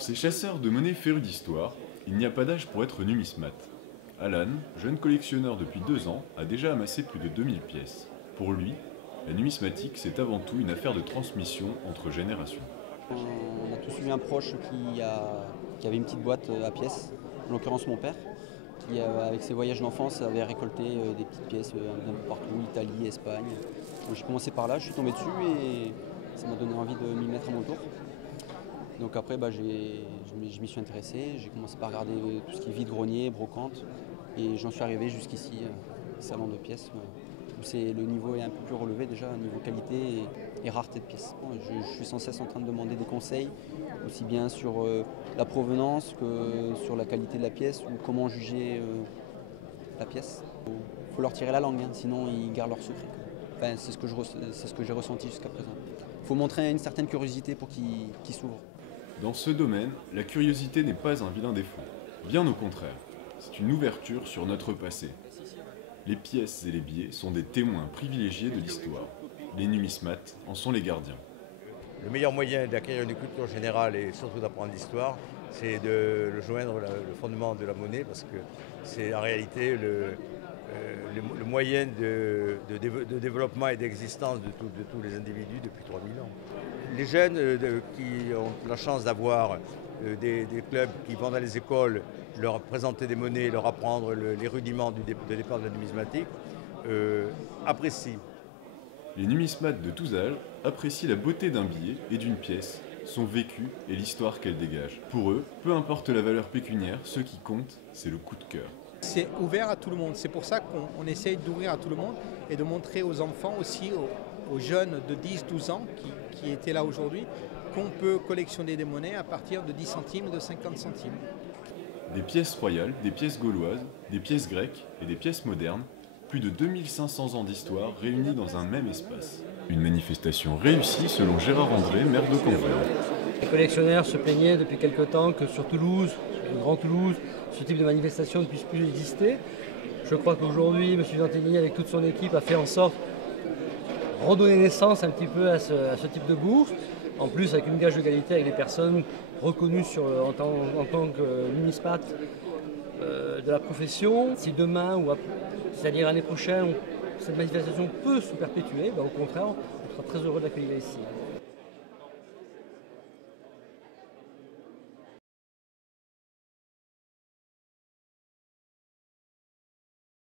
Pour ces chasseurs de monnaie férus d'histoire, il n'y a pas d'âge pour être numismate. Alan, jeune collectionneur depuis 2 ans, a déjà amassé plus de 2000 pièces. Pour lui, la numismatique, c'est avant tout une affaire de transmission entre générations. On a tous eu un proche qui avait une petite boîte à pièces, en l'occurrence mon père, qui avec ses voyages d'enfance avait récolté des petites pièces d'un peu partout, Italie, Espagne. Donc j'ai commencé par là, je suis tombé dessus et ça m'a donné envie de m'y mettre à mon tour. Donc après je m'y suis intéressé, j'ai commencé par regarder tout ce qui est vide-grenier, brocante et j'en suis arrivé jusqu'ici, salon de pièces, où le niveau est un peu plus relevé déjà, niveau qualité et rareté de pièces. Bon, je suis sans cesse en train de demander des conseils, aussi bien sur la provenance que sur la qualité de la pièce ou comment juger la pièce. Il faut leur tirer la langue, hein, sinon ils gardent leur secret. Enfin, c'est ce que j'ai ressenti jusqu'à présent. Il faut montrer une certaine curiosité pour qu'ils s'ouvrent. Dans ce domaine, la curiosité n'est pas un vilain défaut. Bien au contraire, c'est une ouverture sur notre passé. Les pièces et les billets sont des témoins privilégiés de l'histoire. Les numismates en sont les gardiens. Le meilleur moyen d'acquérir une culture générale et surtout d'apprendre l'histoire, c'est de joindre le fondement de la monnaie parce que c'est en réalité le moyen de développement et d'existence de tous les individus depuis 3000 ans. Les jeunes qui ont la chance d'avoir des clubs qui vont dans les écoles, leur présenter des monnaies, leur apprendre les rudiments de départ de la numismatique, apprécient. Les numismates de tous âges apprécient la beauté d'un billet et d'une pièce, son vécu et l'histoire qu'elle dégage. Pour eux, peu importe la valeur pécuniaire, ce qui compte, c'est le coup de cœur. C'est ouvert à tout le monde, c'est pour ça qu'on essaye d'ouvrir à tout le monde et de montrer aux enfants aussi, aux jeunes de 10-12 ans qui étaient là aujourd'hui, qu'on peut collectionner des monnaies à partir de 10 centimes et de 50 centimes. Des pièces royales, des pièces gauloises, des pièces grecques et des pièces modernes, plus de 2500 ans d'histoire réunis dans un même espace. Une manifestation réussie selon Gérard André, maire de Convoi. Les collectionneurs se plaignaient depuis quelque temps que sur Toulouse, le Grand Toulouse, ce type de manifestation ne puisse plus exister. Je crois qu'aujourd'hui, M. Gentilini, avec toute son équipe, a fait en sorte de redonner naissance un petit peu à ce type de bourse. En plus, avec une gage de qualité avec des personnes reconnues en tant que numismates de la profession. Si demain, c'est-à-dire l'année prochaine, cette manifestation peut se perpétuer, au contraire, on sera très heureux d'accueillir ici.